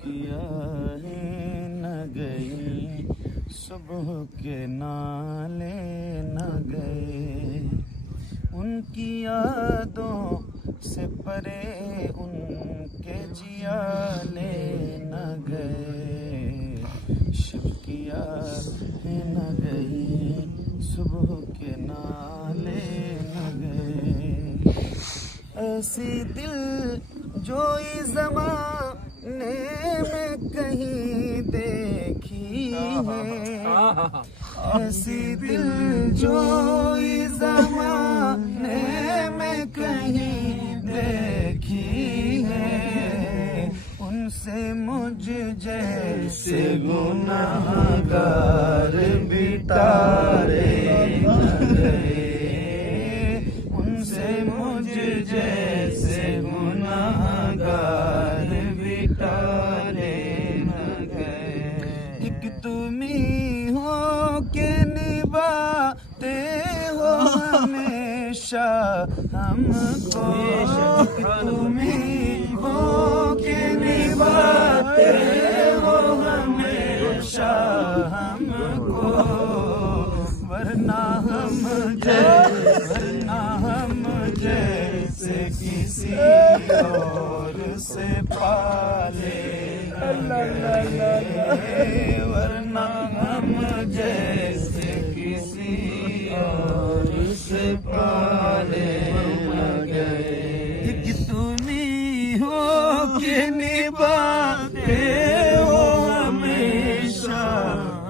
किया है न गई, सुबह के नाले न गए, उनकी यादों से परे उनके जियाले न गए। शब किया है न गई, सुबह के नाले न गए। ऐसी दिल जोई ज़माने में कहीं देखी है, ऐसी दिल जोई ज़माने में कहीं देखी है, उनसे मुझ जैसे गुनाहगार भी तारे न गए, उनसे मुझ जैसे गुनाहगार भी तारे न गए। एक तुम ही हो के निभाते हो हमेशा हमको, तुम ही हो के निभाते हो हमेशा हमको, वरना हम जैसे किसी और से पाले वरना हम जैसे किसी और से पाले गए। कि तुम ही हो के निभाते हो हमेशा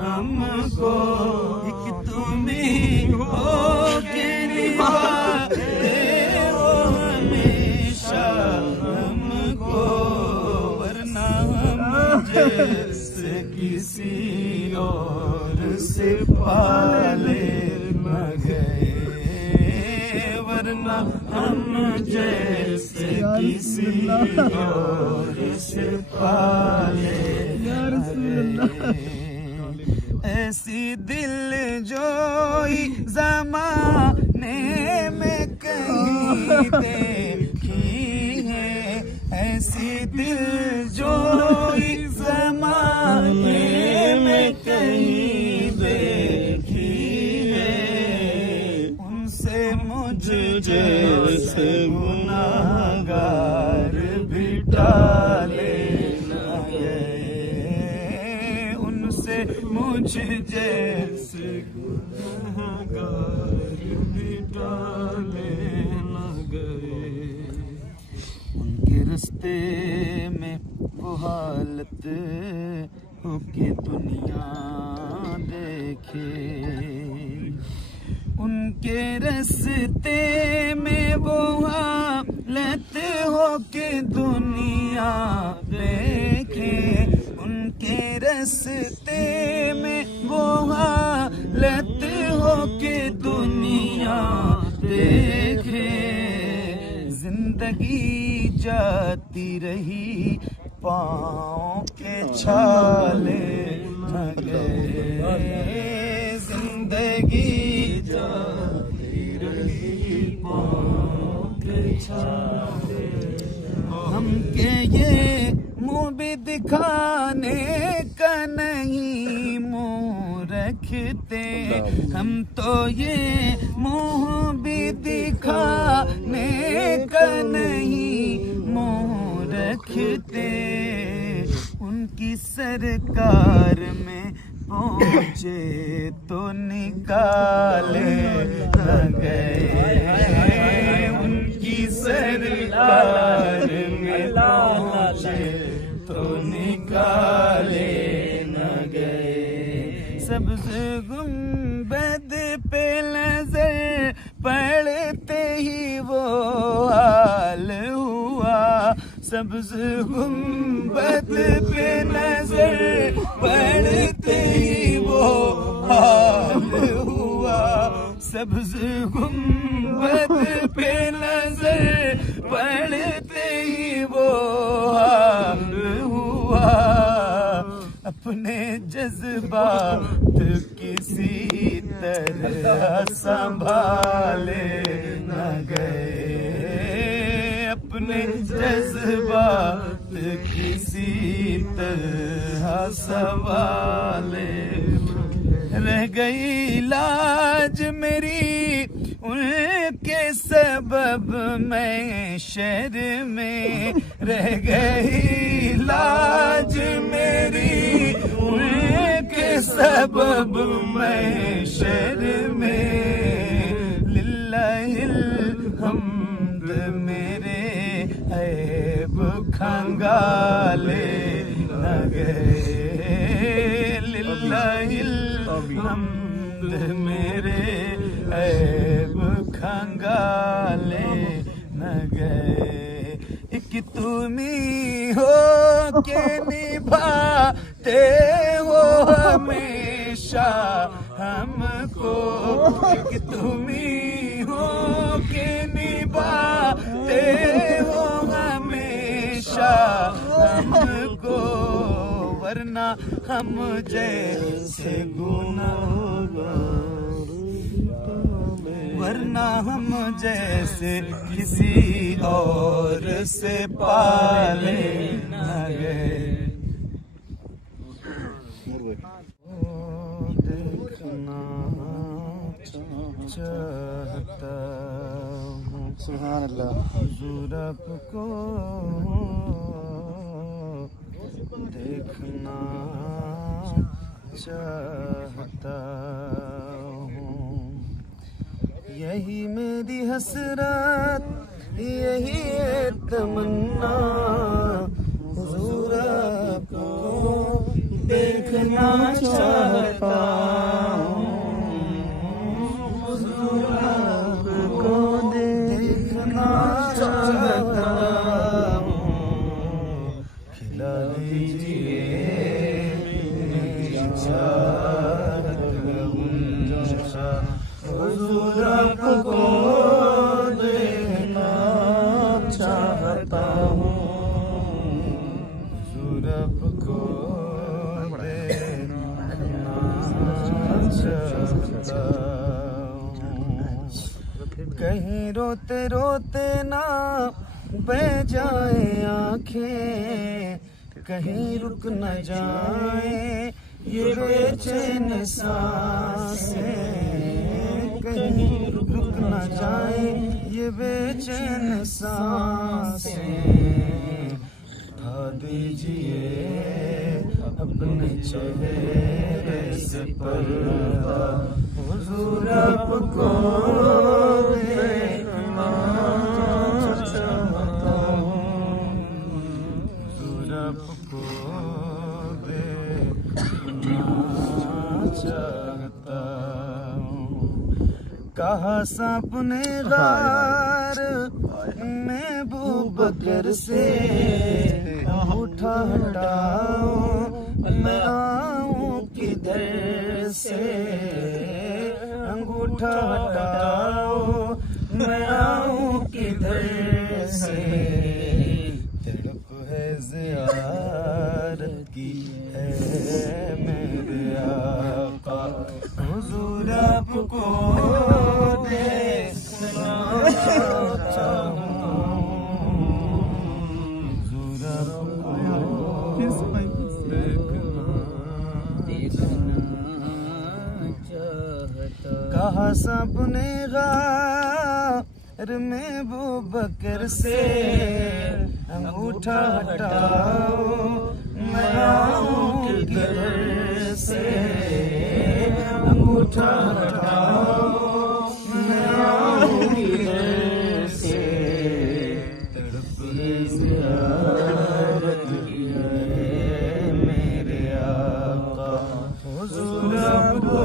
हमको, कि तुम ही हो के निभाते हो हमेशा हमको, वरना हम जैसे किसी और से पाले न गए, वरना हम जैसे किसी और से पाले न गए। ऐसी दिल जोई ज़माने में कहीं देखी है, ऐसी दिल जोई ज़माने में कहीं देखी है, उनसे मुझ जैसे गुनाहगार भी टाले न गए, उनसे मुझ जैसे गुनाहगार भी टाले न गए। उनके रास्ते में वो हालत हो के दुनिया देखे, उनके रास्ते में वो हालत हो के दुनिया देखे, उनके रास्ते में वो हालत हो के दुनिया देखे। जिंदगी जाती रही पाँव के छाले न गए, जिंदगी जाती रही पाँव के छाले। हमके ये मुँह भी दिखाने का नहीं मुँह रखते, हम तो ये मुँह भी दिखाने का नहीं मुँह रखते, उनकी सरकार में पहुँचे तो निकाले न गए, उनकी सरकार में पहुँचे तो निकाले न गए। सब्ज़ गुंबद पे नजर पड़ते ही वो हाल हुआ, सब्ज़ गुंबद पे नजर पड़ते ही वो हाल हुआ, सब्ज़ गुंबद पे नजर पड़ते ही वो हाल हुआ। अपने जज्बात किसी तरह संभाले न गए, अपने जज्बात किसी सवाले रह गई लाज मेरी उनके सबब मैं शहर में रह गई लाज मेरी उनके सबब मैं शहर में लिल्लाहिल हम्द मेरे ऐब खंगाले न गए लिल्लाहिल हम्द मेरे ऐब खंगाले न गए एक तुम्ही हो के निभाते हो हमेशा हमको एक तुम्ही हो के निभाते हो हमेशा हमको वरना हम जैसे गुनाहगार वरना हम जैसे किसी और से पाले न गए देखना चाहता हूँ सुभान अल्लाह हुजूर आपको देखना चाहता हूँ यही मेरी हसरत यही है तमन्ना हुजूर आपको देखना चाहता हूँ हुजूर आपको देखना चाहता हूँ खिला दीजिए मेरी चाहत हुजूर आपको देखना चाहता हूँ हुजूर आपको देखना चाहता हूँ कहीं रोते रोते ना बह जाए आँखें कहीं रुक न जाए ये बेचैन सांसें कहीं रुक न जाए ये बेचैन सांसें उठा दीजिए अपने चेहरे से पर्दा हुजूर आपको देखना चाहता हूँ हुजूर आपको देखना चाहता कहा सांप ने गार में बूबकर से अंगूठा हटाओ मैं आऊं किधर से अंगूठा हटाओ मैं आऊं किधर से तड़प है ज़ियारत की है मेरे आका हुजूर आपको देखना चाहता हूँ हुजूर आपको कहा सबने गार में बूबकर से अंगूठा हटाओ मैं आऊं किधर से अंगूठा हटाओ मैं आऊं किधर से तड़प ज़ियारत की है मेरे आका हुजूर आपको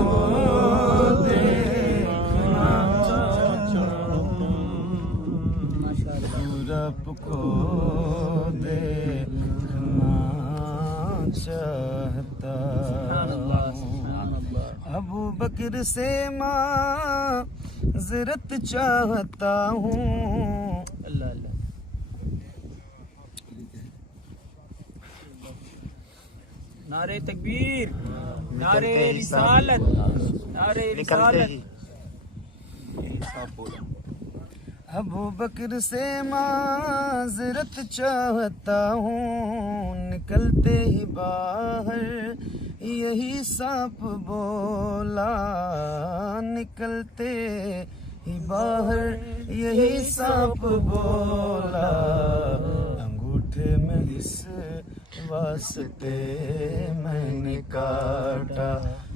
देखना चाहता हूँ हुजूर आपको देखना चाहता अबू बकर से माज़रत चाहता हूँ अल्लाह अल्लाह नारे तकबीर नारे रिसालत नारे रिसालत अबू बकर से माज़रत चाहता हूँ, निकलते ही बाहर यही सांप बोला, निकलते ही बाहर यही सांप बोला, अंगूठे में इस वास्ते मैंने काटा,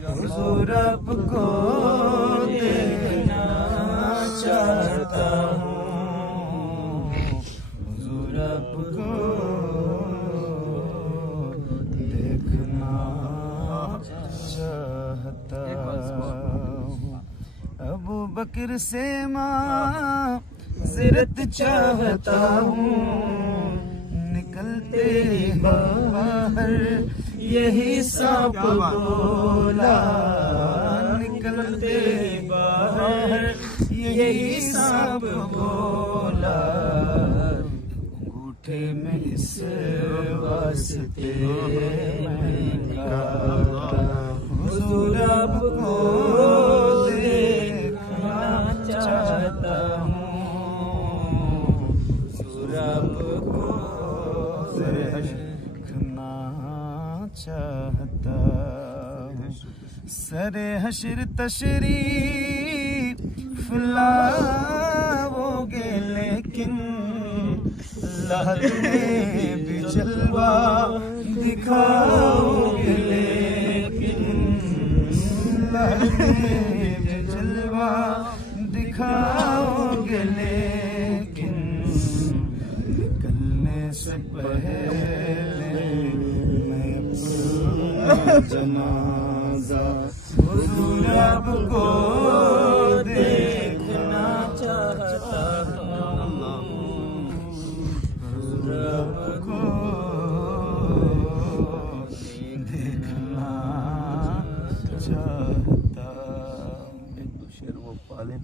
हुजूर आपको देखना चाहता हूँ, हुजूर आपको देखना चाहता हूँ। अबू बकर से माज़रत चाहता हूँ, निकलते बाहर यही सांप बोला, निकलते बाहर यही सांप बोला, अंगूठे में इस वास्ते मैंने काटा, हुजूर आपको देखना चाहता हूँ, हुजूर आपको देखना चाहता हूँ। सरे हशर तशरीफ लाओगे लेकिन लहद में भी जलवा दिखाओगे, लेकिन लहद में भी जलवा दिखाओगे, लेकिन निकलने से पहले मैं अपना जनाजा हुजूर आपको देखना चाहता हूँ, हुजूर आपको देखना चाहता हूँ। शेर वो पाले